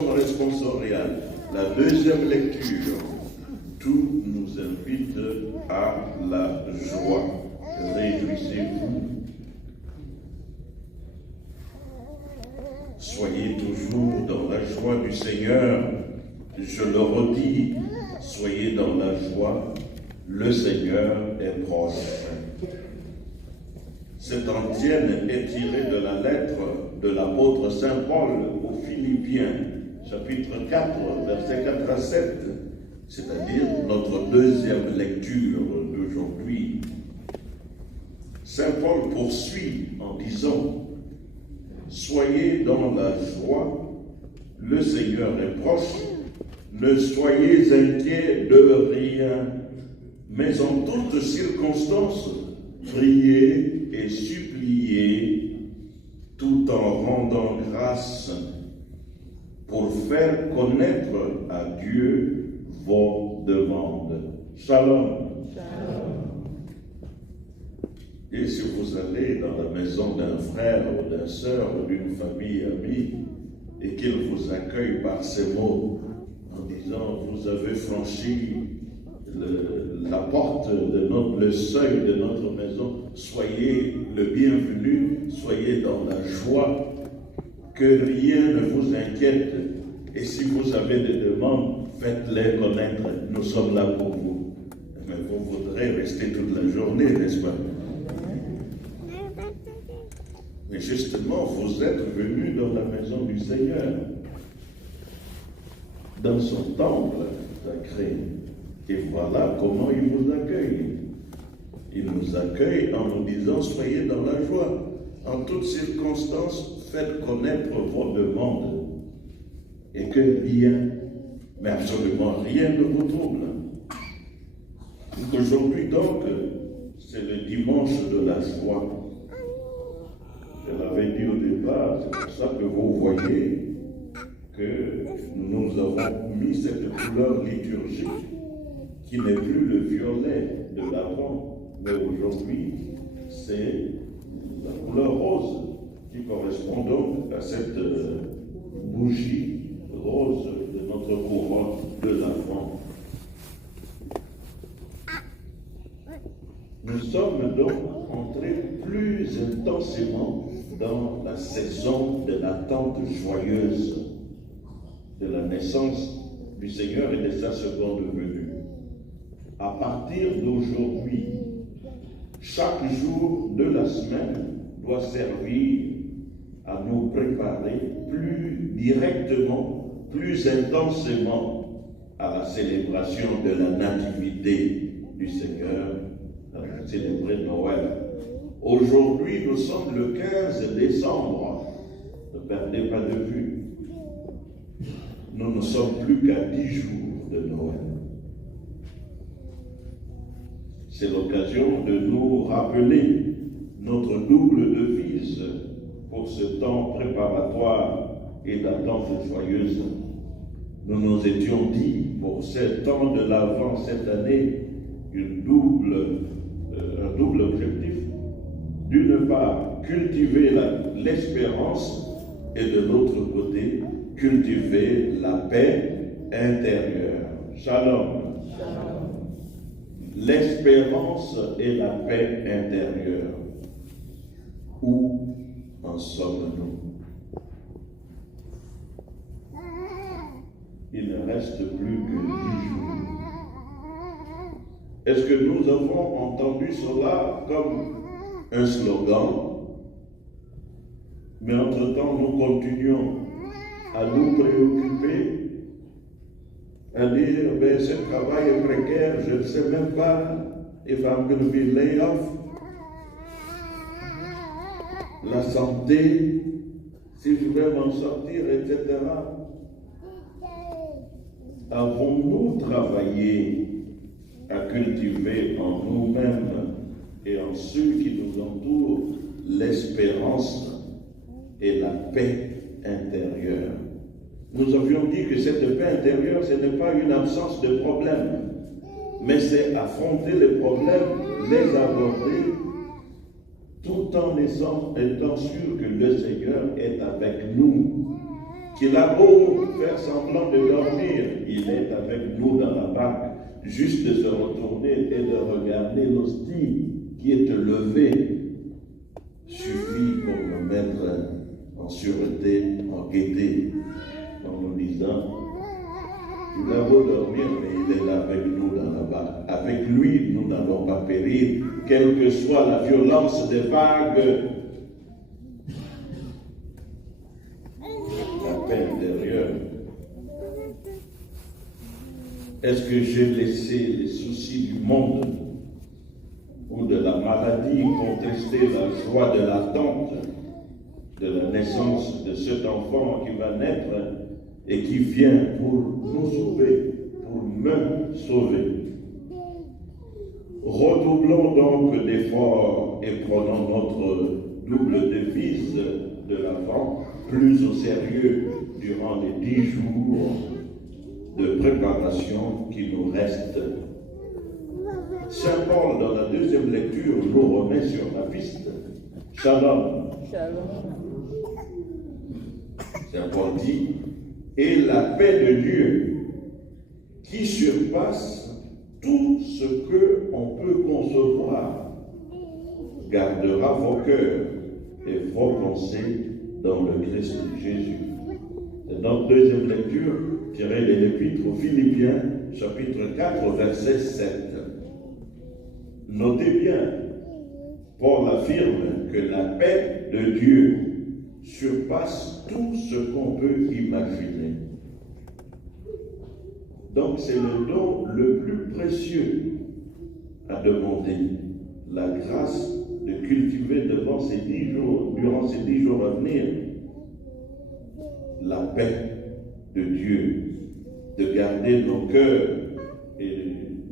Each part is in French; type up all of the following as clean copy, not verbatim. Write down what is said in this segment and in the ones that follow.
Responsorial, la deuxième lecture, tout nous invite à la joie. Réjouissez-vous. Soyez toujours dans la joie du Seigneur. Je le redis, soyez dans la joie. Le Seigneur est proche. Cette antienne est tirée de la lettre de l'apôtre Saint Paul aux Philippiens, chapitre 4, versets 4 à 7, c'est-à-dire notre deuxième lecture d'aujourd'hui. Saint Paul poursuit en disant « Soyez dans la joie, le Seigneur est proche, ne soyez inquiets de rien, mais en toutes circonstances, priez et suppliez, tout en rendant grâce pour faire connaître à Dieu vos demandes. » Shalom. Et si vous allez dans la maison d'un frère ou d'une sœur ou d'une famille amie et qu'il vous accueille par ces mots en disant « Vous avez franchi la porte le seuil de notre maison, soyez le bienvenu, soyez dans la joie, que rien ne vous inquiète, et si vous avez des demandes, faites-les connaître, nous sommes là pour vous. » Mais vous voudrez rester toute la journée, n'est-ce pas? Mais justement, vous êtes venus dans la maison du Seigneur, dans son temple sacré. Et voilà comment il nous accueille. Il nous accueille en nous disant « Soyez dans la joie. En toutes circonstances, faites connaître vos demandes. » Et que rien, mais absolument rien ne vous trouble. Aujourd'hui donc, c'est le dimanche de la joie. Je l'avais dit au départ, c'est pour ça que vous voyez que nous avons mis cette couleur liturgique qui n'est plus le violet de l'avant, mais aujourd'hui, c'est la couleur rose qui correspond donc à cette bougie rose de notre couronne de l'avant. Nous sommes donc entrés plus intensément dans la saison de l'attente joyeuse de la naissance du Seigneur et de sa seconde venue. À partir d'aujourd'hui, chaque jour de la semaine doit servir à nous préparer plus directement, plus intensément à la célébration de la nativité du Seigneur, à célébrer Noël. Aujourd'hui, nous sommes le 15 décembre. Ne perdez pas de vue. Nous ne sommes plus qu'à 10 jours de Noël. C'est l'occasion de nous rappeler notre double devise pour ce temps préparatoire et d'attente joyeuse. Nous nous étions dit pour ce temps de l'Avent cette année un double objectif. D'une part, cultiver l'espérance et de l'autre côté, cultiver la paix intérieure. Shalom. L'espérance et la paix intérieure. Où en sommes-nous? Il ne reste plus que 10 jours. Est-ce que nous avons entendu cela comme un slogan? Mais entre-temps, nous continuons à nous préoccuper, à dire, ben, ce travail est précaire, je ne sais même pas, if I'm going to be laid off. La santé, si je vais m'en sortir, etc. Avons-nous travaillé à cultiver en nous-mêmes et en ceux qui nous entourent l'espérance et la paix intérieure? Nous avions dit que cette paix intérieure, ce n'est pas une absence de problème, mais c'est affronter les problèmes, les aborder, tout en étant sûr que le Seigneur est avec nous. qu'il a beau faire semblant de dormir, il est avec nous dans la barque, juste de se retourner et de regarder l'hostie qui est levée, suffit pour me mettre en sûreté, en gaieté, en nous disant, il a beau dormir, mais il est là avec nous dans la barque. Avec lui, nous n'allons pas périr, quelle que soit la violence des vagues. La paix intérieure. Est-ce que j'ai laissé les soucis du monde ou de la maladie contester la joie de l'attente de la naissance de cet enfant qui va naître et qui vient pour nous sauver, pour me sauver? Redoublons donc d'efforts et prenons notre double devise de l'Avent plus au sérieux durant les 10 jours de préparation qui nous restent. Saint Paul, dans la deuxième lecture, nous remet sur la piste. Shalom. Saint Paul dit, et la paix de Dieu qui surpasse tout ce qu'on peut concevoir gardera vos cœurs et vos pensées dans le Christ Jésus. C'est dans la deuxième lecture, tirée de l'Épître aux Philippiens, chapitre 4, verset 7. Notez bien, Paul affirme que la paix de Dieu surpasse tout ce qu'on peut imaginer. Donc c'est le don le plus précieux à demander, la grâce de cultiver durant ces 10 jours à venir, la paix de Dieu, de garder nos cœurs et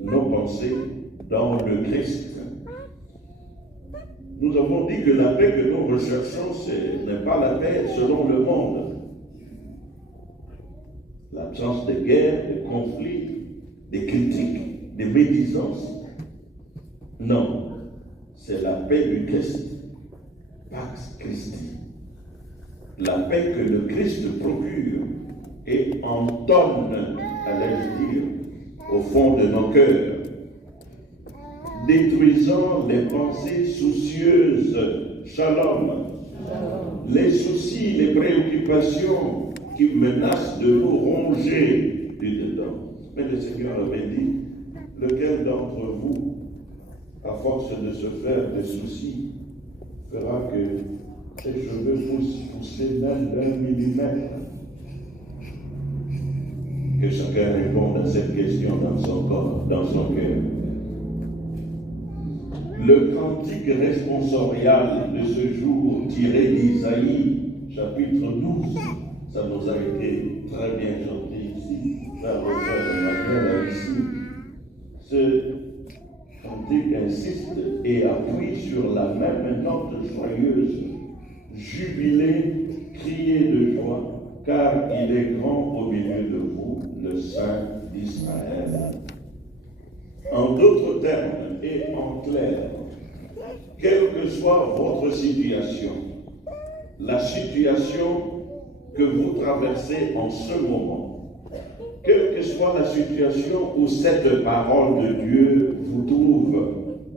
nos pensées dans le Christ. Nous avons dit que la paix que nous recherchons, ce n'est pas la paix selon le monde. L'absence de guerre, de conflits, de critiques, de médisances. Non, c'est la paix du Christ, Pax Christi. La paix que le Christ procure et entonne, allais-je dire, au fond de nos cœurs, détruisant les pensées soucieuses, shalom, les soucis, les préoccupations qui menacent de nous ronger du dedans. Mais le Seigneur avait dit, lequel d'entre vous, à force de se faire des soucis, fera que ses cheveux poussent même d'1 millimètre? Que chacun réponde à cette question dans son corps, dans son cœur. Le cantique responsorial de ce jour tiré d'Isaïe, chapitre 12, ça nous a été très bien chanté ici, par le frère Emmanuel ici. Ce cantique insiste et appuie sur la même note joyeuse. Jubilez, criez de joie, car il est grand au milieu de vous, le Saint d'Israël. En d'autres termes et en clair, quelle que soit votre situation, la situation que vous traversez en ce moment, quelle que soit la situation où cette parole de Dieu vous trouve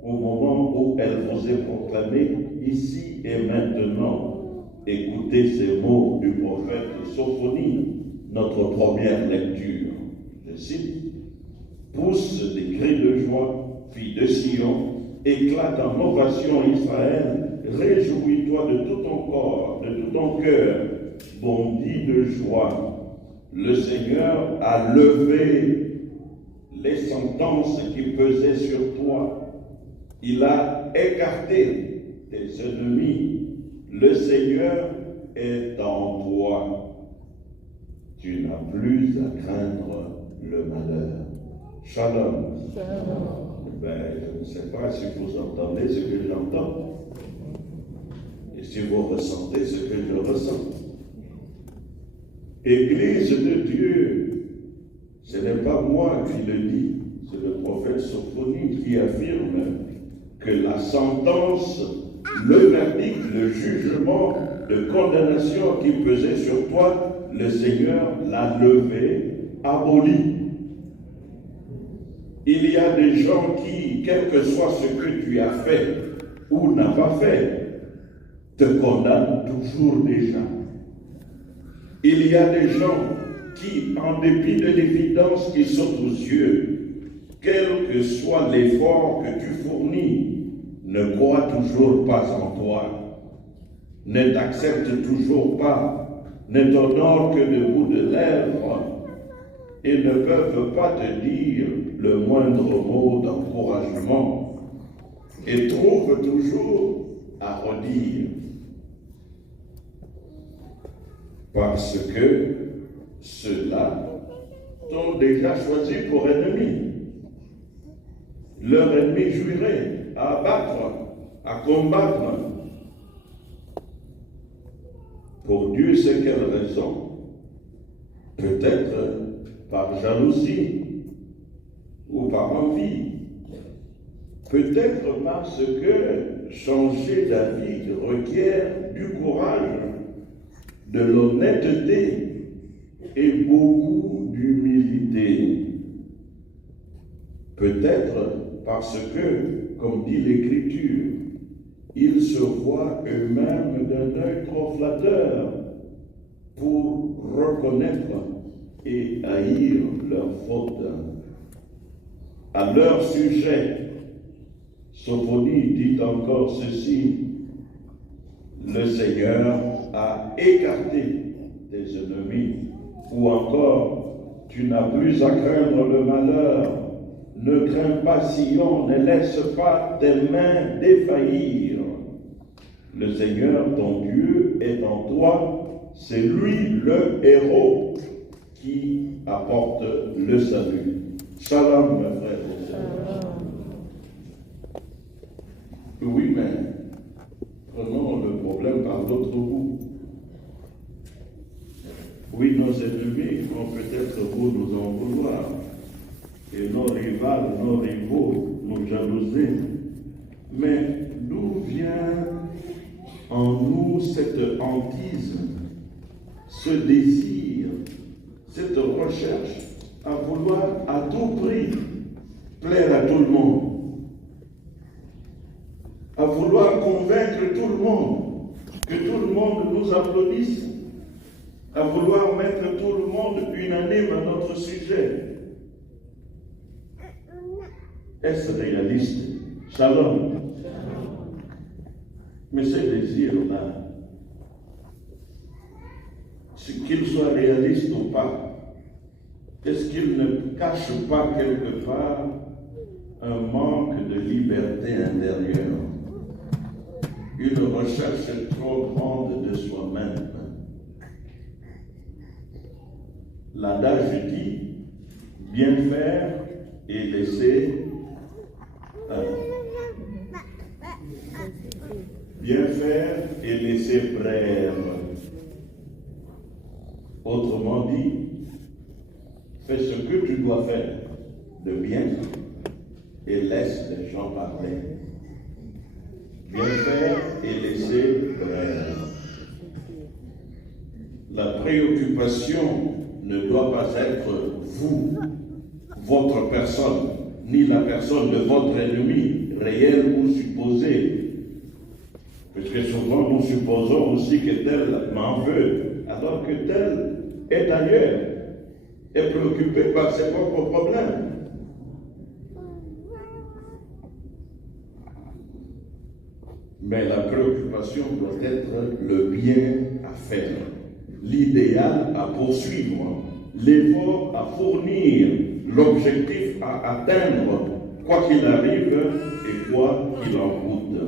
au moment où elle vous est proclamée, ici et maintenant, écoutez ces mots du prophète Sophonie, notre première lecture. Je cite, « Pousse des cris de joie, fille de Sion, éclate en ovation Israël, réjouis-toi de tout ton corps, de tout ton cœur, bondis de joie. Le Seigneur a levé les sentences qui pesaient sur toi. Il a écarté tes ennemis. Le Seigneur est en toi. Tu n'as plus à craindre le malheur. » Shalom. Je ne sais pas si vous entendez ce que j'entends et si vous ressentez ce que je ressens. Église de Dieu, ce n'est pas moi qui le dis, c'est le prophète Sophonie qui affirme que la sentence, le verdict, le jugement de condamnation qui pesait sur toi le Seigneur l'a levé, aboli. Il y a des gens qui, quel que soit ce que tu as fait ou n'as pas fait, te condamnent toujours déjà. Il y a des gens qui, en dépit de l'évidence qui saute aux yeux, quel que soit l'effort que tu fournis, ne croient toujours pas en toi, ne t'acceptent toujours pas, ne t'honorent que de bout de lèvres et ne peuvent pas te dire le moindre mot d'encouragement et trouvent toujours à redire. Parce que ceux-là t'ont déjà choisi pour ennemi. Leur ennemi juré, à abattre, à combattre. Pour Dieu sait quelle raison. Peut-être par jalousie ou par envie. Peut-être parce que changer d'avis requiert du courage, de l'honnêteté et beaucoup d'humilité. Peut-être parce que, comme dit l'Écriture, ils se voient eux-mêmes d'un œil trop flatteur pour reconnaître et haïr leurs fautes. À leur sujet, Sophonie dit encore ceci: le Seigneur a écarté tes ennemis, ou encore, tu n'as plus à craindre le malheur. Ne crains pas Sion, ne laisse pas tes mains défaillir. Le Seigneur, ton Dieu, est en toi, c'est lui le héros qui apporte le salut. Shalom, mes frères et sœurs. Oui, mais prenons le problème par l'autre bout. Oui, nos ennemis vont peut-être vous nous en vouloir, et nos rivales, nos rivaux nous jalouser. Mais d'où vient en nous cette hantise, ce désir, cette recherche à vouloir à tout prix plaire à tout le monde, à vouloir convaincre tout le monde, que tout le monde nous applaudisse, à vouloir mettre tout le monde unanime à notre sujet? Est-ce réaliste? Shalom. Mais ces désirs-là, qu'ils soient réalistes ou pas, est-ce qu'ils ne cachent pas quelque part un manque de liberté intérieure, une recherche trop grande de soi-même? L'adage dit bien faire et laisser bien faire et laisser faire. Autrement dit, fais ce que tu dois faire de bien et laisse les gens parler. Bien faire et laisser faire. La préoccupation ne doit pas être vous, votre personne, ni la personne de votre ennemi, réel ou supposé. Parce que souvent nous supposons aussi que tel m'en veut, alors que tel est ailleurs, est préoccupé par ses propres problèmes. Mais la préoccupation doit être le bien à faire, l'idéal à poursuivre, l'effort à fournir, l'objectif à atteindre, quoi qu'il arrive et quoi qu'il en coûte.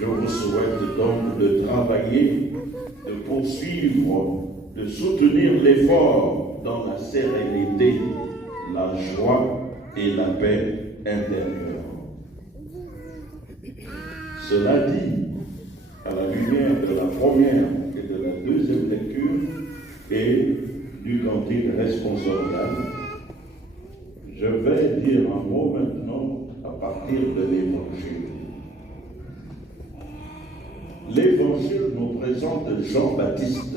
Je vous souhaite donc de travailler, de poursuivre, de soutenir l'effort dans la sérénité, la joie et la paix intérieure. Cela dit, à la lumière de la première et de la deuxième lecture et du cantique responsorial, je vais dire un mot maintenant à partir de l'Évangile. L'Évangile nous présente Jean-Baptiste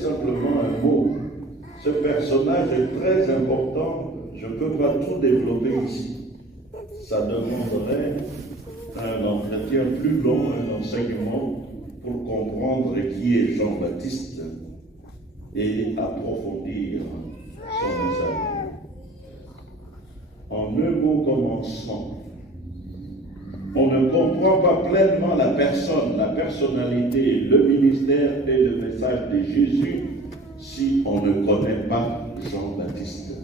simplement un mot. Ce personnage est très important. Je ne peux pas tout développer ici. Ça demanderait un entretien plus long, un enseignement pour comprendre qui est Jean-Baptiste et approfondir son message. En un beau commencement, on ne comprend pas pleinement la personne, la personnalité, le ministère et le message de Jésus si on ne connaît pas Jean-Baptiste.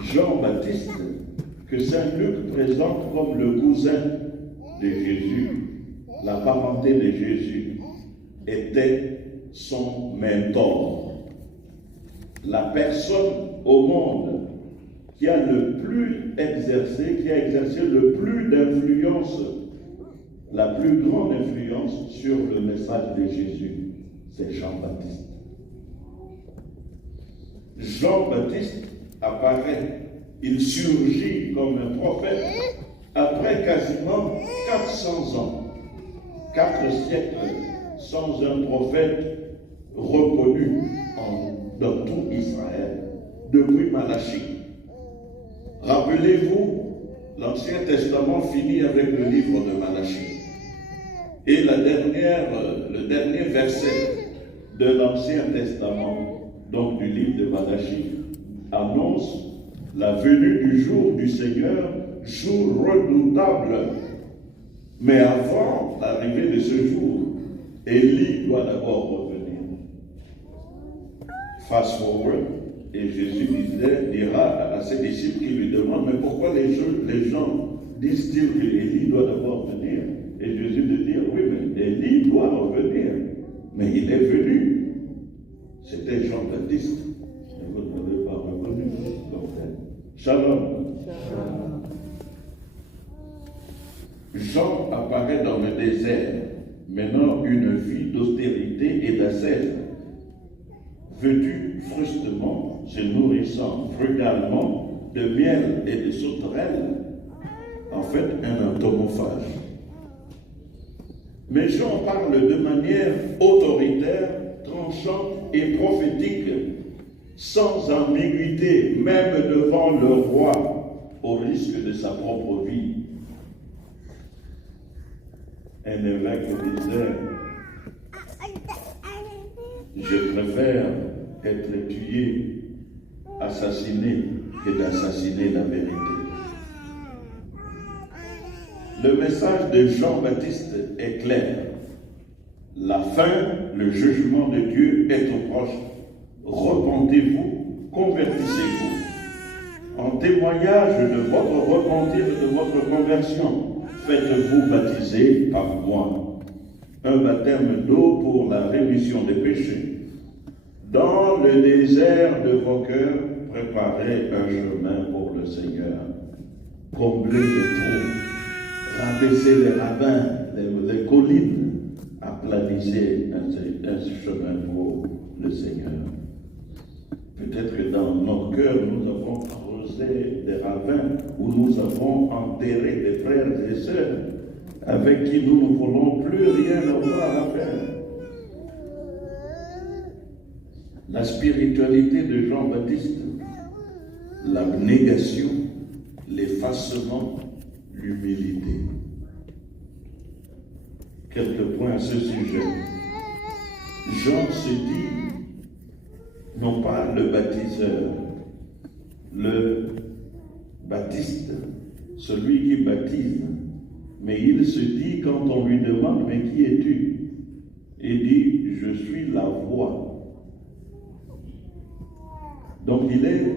Jean-Baptiste, que Saint Luc présente comme le cousin de Jésus, la parenté de Jésus, était son mentor. La personne au monde qui a le plus exercé, qui a exercé le plus d'influence, la plus grande influence sur le message de Jésus, c'est Jean-Baptiste. Jean-Baptiste apparaît, il surgit comme un prophète après quasiment 400 ans, 4 siècles sans un prophète reconnu dans tout Israël, depuis Malachie. Rappelez-vous, l'Ancien Testament finit avec le livre de Malachie. Et le dernier verset de l'Ancien Testament, donc du livre de Malachie, annonce la venue du jour du Seigneur, jour redoutable. Mais avant l'arrivée de ce jour, Élie doit d'abord revenir. Fast forward, et Jésus dira à ses disciples qui lui demandent, mais pourquoi les gens disent-ils qu'Élie doit d'abord venir? Et Jésus de dire, oui, mais Élie doit revenir. Mais il est venu. C'était Jean-Baptiste. Et vous n'avez pas reconnu. Shalom. Jean apparaît dans le désert, menant une vie d'austérité et d'ascèse, vêtu frustement, se nourrissant frugalement de miel et de sauterelles, en fait un entomophage. Mais Jean parle de manière autoritaire, tranchante et prophétique, sans ambiguïté, même devant le roi, au risque de sa propre vie. Un évêque disait, je préfère être tué, assassiné, que d'assassiner la vérité. Le message de Jean-Baptiste est clair. La fin, le jugement de Dieu est au proche. Repentez-vous, convertissez-vous. En témoignage de votre repentir et de votre conversion, faites-vous baptiser par moi. Un baptême d'eau pour la rémission des péchés. Dans le désert de vos cœurs, préparez un chemin pour le Seigneur. Comblez les trous, rabaissez les ravins, les collines, aplanissez un chemin pour le Seigneur. Peut-être que dans nos cœurs, nous avons creusé des ravins où nous avons enterré des frères et sœurs avec qui nous ne voulons plus rien avoir à faire. La spiritualité de Jean-Baptiste, l'abnégation, l'effacement, l'humilité. Quelques points à ce sujet. Jean se dit, non pas le baptiseur, le baptiste, celui qui baptise, mais il se dit quand on lui demande, mais qui es-tu? Il dit, je suis la voix. Donc il est,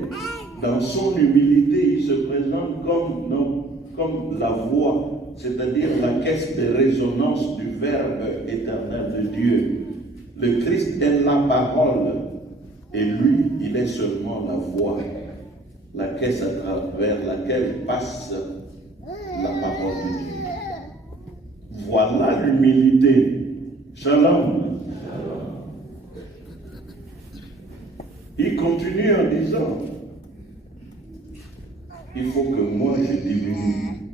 dans son humilité, il se présente comme la voix, c'est-à-dire la caisse de résonance du Verbe éternel de Dieu. Le Christ est la parole, et lui, il est seulement la voix, la caisse à travers laquelle passe la parole de Dieu. Voilà l'humilité. Shalom. Il continue en disant, il faut que moi je diminue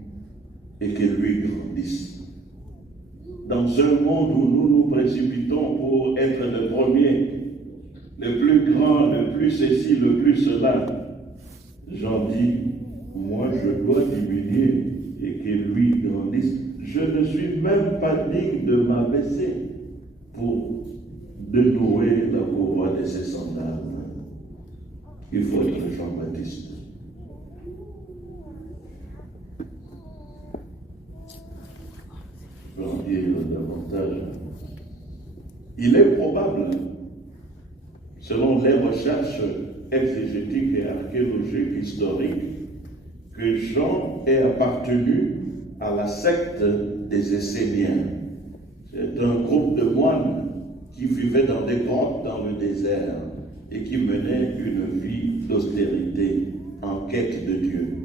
et que lui grandisse. dans un monde où nous nous précipitons pour être le premier, le plus grand, le plus ceci, le plus cela, Jean dit, moi je dois diminuer et que lui grandisse. Je ne suis même pas digne de m'abaisser pour dénouer la courroie de ses sandales. Il faut être Jean-Baptiste. Je vais en dire davantage. Il est probable, selon les recherches exégétiques et archéologiques historiques, que Jean ait appartenu à la secte des Esséniens. C'est un groupe de moines qui vivaient dans des grottes dans le désert et qui menaient une vie d'austérité en quête de Dieu.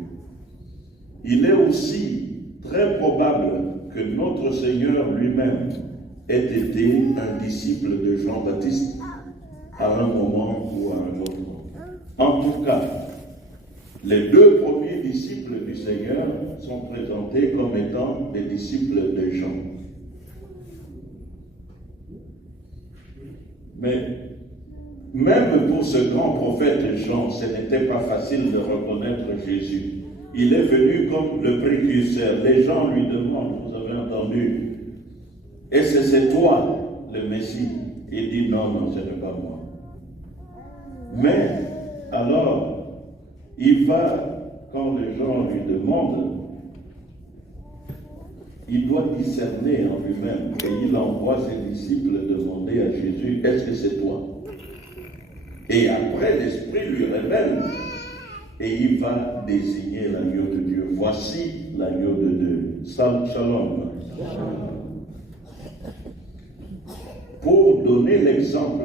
Il est aussi très probable que notre Seigneur lui-même ait été un disciple de Jean-Baptiste à un moment ou à un autre. En tout cas, les deux premiers disciples du Seigneur sont présentés comme étant des disciples de Jean. Mais même pour ce grand prophète Jean, ce n'était pas facile de reconnaître Jésus. Il est venu comme le précurseur. Les gens lui demandent, vous avez entendu, est-ce que c'est toi le Messie? Il dit non, ce n'est pas moi. Mais alors, il va, quand les gens lui demandent, il doit discerner en lui-même et il envoie ses disciples demander à Jésus, est-ce que c'est toi? Et après, l'Esprit lui révèle et il va désigner l'agneau de Dieu. Voici l'agneau de Dieu. Shalom. Pour donner l'exemple,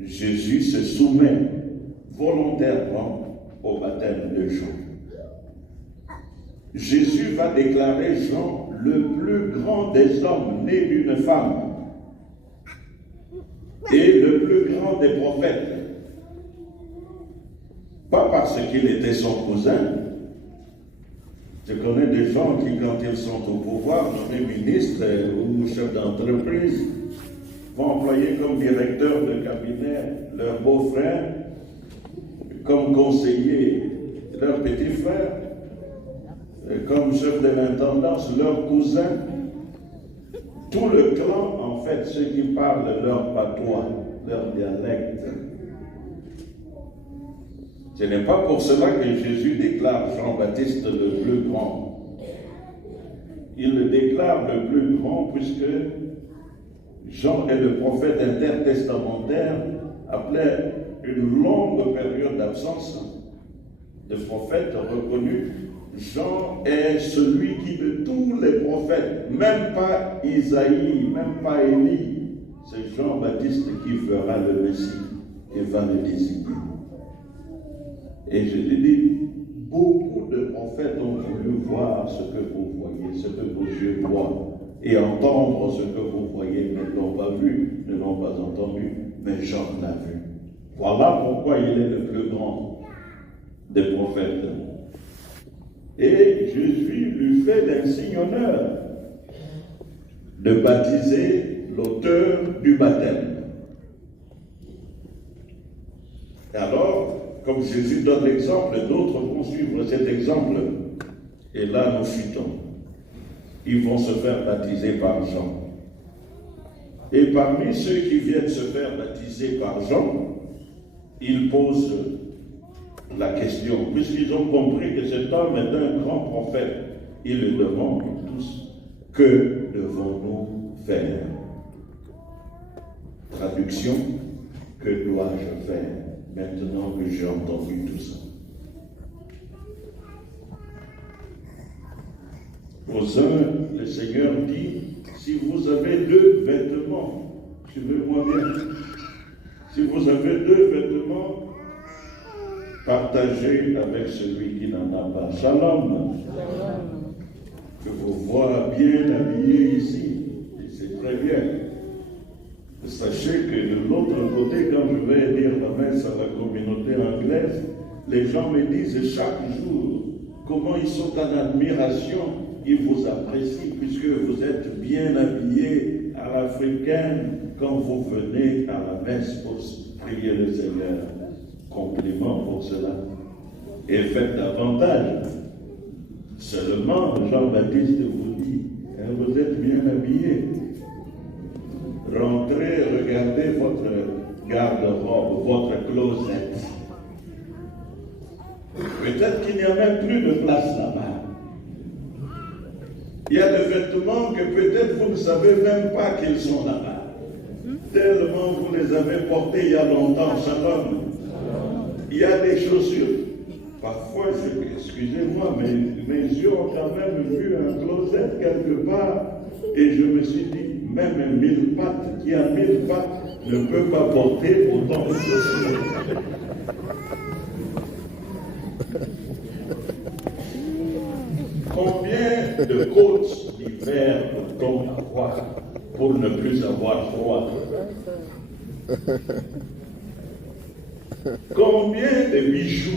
Jésus se soumet volontairement au baptême de Jean. Jésus va déclarer Jean le plus grand des hommes né d'une femme et le plus grand des prophètes. Pas parce qu'il était son cousin. Je connais des gens qui, quand ils sont au pouvoir, nommés ministres ou chefs d'entreprise, vont employer comme directeur de cabinet leur beau-frère, comme conseiller leur petit frère, comme chef de l'intendance leur cousin. Tout le clan, en fait, ceux qui parlent leur patois, leur dialecte. Ce n'est pas pour cela que Jésus déclare Jean-Baptiste le plus grand. Il le déclare le plus grand puisque Jean est le prophète intertestamentaire après une longue période d'absence de prophète reconnu. Jean est celui qui de tous les prophètes, même pas Isaïe, même pas Élie, c'est Jean-Baptiste qui fera le Messie et va le désigner. Et je l'ai dit, beaucoup de prophètes ont voulu voir ce que vous voyez, ce que vos yeux voient, et entendre ce que vous voyez, mais ne l'ont pas vu, ne l'ont pas entendu, mais Jean l'a vu. Voilà pourquoi il est le plus grand des prophètes. Et Jésus lui fait l'insigne honneur de baptiser l'auteur du baptême. Et alors, comme Jésus donne l'exemple, d'autres vont suivre cet exemple. Et là, nous chutons. Ils vont se faire baptiser par Jean. Et parmi ceux qui viennent se faire baptiser par Jean, ils posent la question, puisqu'ils ont compris que cet homme est un grand prophète. Ils le demandent tous, que devons-nous faire? Traduction, que dois-je faire maintenant que j'ai entendu tout ça? Aux uns, le Seigneur dit, si vous avez 2 vêtements, suivez-moi bien, si vous avez 2 vêtements, partagez avec celui qui n'en a pas. Shalom. Que vous voyez bien habillés ici, et c'est très bien. Sachez que de l'autre côté, quand je vais dire la messe à la communauté anglaise, les gens me disent chaque jour comment ils sont en admiration. il vous apprécie puisque vous êtes bien habillé à l'africaine quand vous venez à la messe pour prier le Seigneur. Compliment pour cela. Et faites davantage. Seulement, Jean-Baptiste vous dit, vous êtes bien habillé. Rentrez, regardez votre garde-robe, votre closet. Peut-être qu'il n'y a même plus de place là-bas. Il y a des vêtements que peut-être vous ne savez même pas qu'ils sont là-bas. Tellement vous les avez portés il y a longtemps, shalom. Il y a des chaussures. Parfois, excusez-moi, mais mes yeux ont quand même vu un closet quelque part et je me suis dit, même un mille pattes qui a 1000 pattes ne peut pas porter autant de chaussures. Combien de côtes d'hiver peut-on avoir pour ne plus avoir froid? Combien de bijoux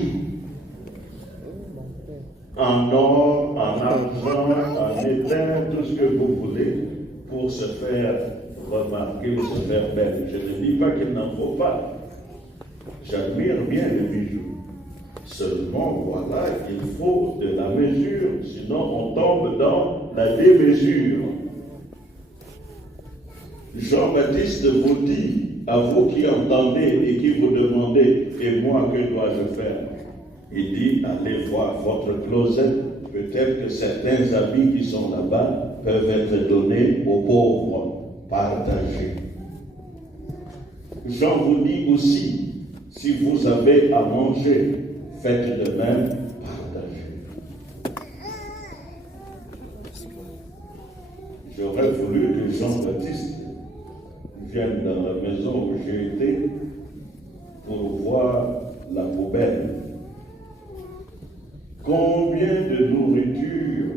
en or, en argent, en étain, tout ce que vous voulez pour se faire remarquer ou se faire belle? Je ne dis pas qu'il n'en faut pas. J'admire bien les bijoux. Seulement, voilà, il faut de la mesure, sinon on tombe dans la démesure. Jean-Baptiste vous dit, à vous qui entendez et qui vous demandez, et moi, que dois-je faire? Il dit, allez voir votre closet, peut-être que certains habits qui sont là-bas peuvent être donnés aux pauvres, partagés. Jean vous dit aussi, si vous avez à manger, faites de même, partagez. J'aurais voulu que Jean-Baptiste vienne dans la maison où j'ai été pour voir la poubelle. Combien de nourriture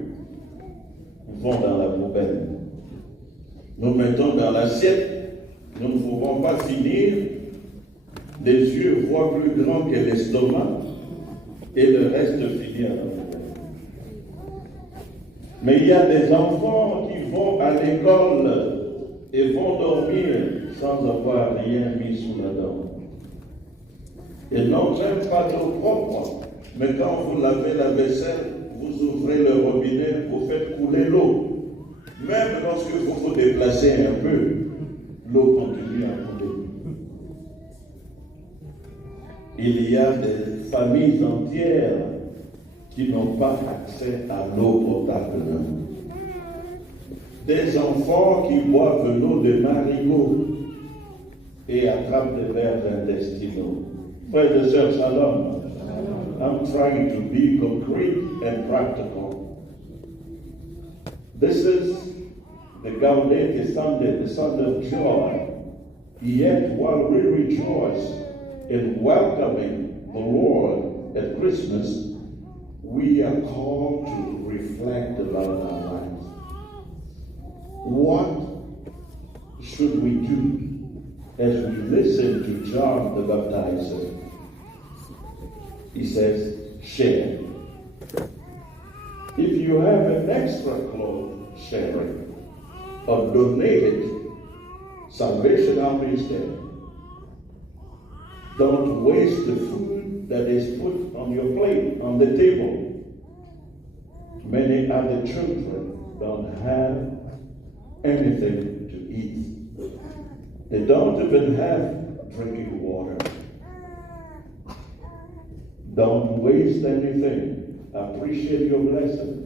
vont dans la poubelle? Nous mettons dans l'assiette, nous ne pouvons pas finir. Les yeux voient plus grand que l'estomac et le reste finit à la poubelle. Mais il y a des enfants qui vont à l'école et vont dormir sans avoir rien mis sous la dent. Ils n'ont même pas d'eau propre. Mais quand vous lavez la vaisselle, vous ouvrez le robinet, vous faites couler l'eau. Même lorsque vous vous déplacez un peu, l'eau continue à couler. Il y a des familles entières qui n'ont pas accès à l'eau potable. Des enfants qui boivent l'eau de marigots et attrapent des vers intestinaux. Frères et sœurs, shalom. I'm trying to be concrete and practical. This is the Gaudete Sunday, the Sunday of joy. Yet while we rejoice in welcoming the Lord at Christmas, we are called to reflect about our lives. What should we do as we listen to John the Baptizer? He says, share. If you have an extra cloth, share it. Or donate it. Salvation Army is there. Don't waste the food that is put on your plate, on the table. Many other children don't have anything to eat. They don't even have drinking water. Don't waste anything. Appreciate your blessing.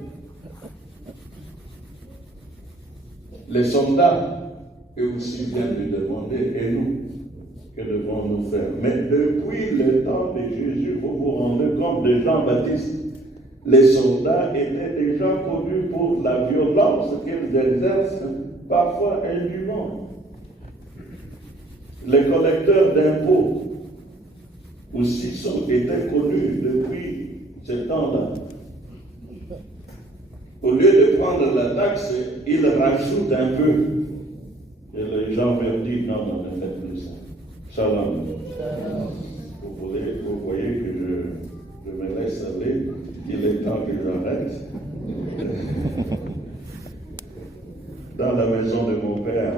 Les soldats, eux aussi viennent lui demander, et nous, que devons-nous faire? Mais depuis le temps de Jésus, vous vous rendez compte de Jean-Baptiste, les soldats étaient déjà connus pour la violence qu'ils exercent, parfois indûment. Les collecteurs d'impôts aussi étaient connus depuis ce temps-là. Au lieu de prendre la taxe, ils rajoutent un peu. Et les gens leur disent, non, ne faites plus ça. Shalom. Vous voyez que je me laisse aller. Il est temps que j'arrête. Dans la maison de mon père,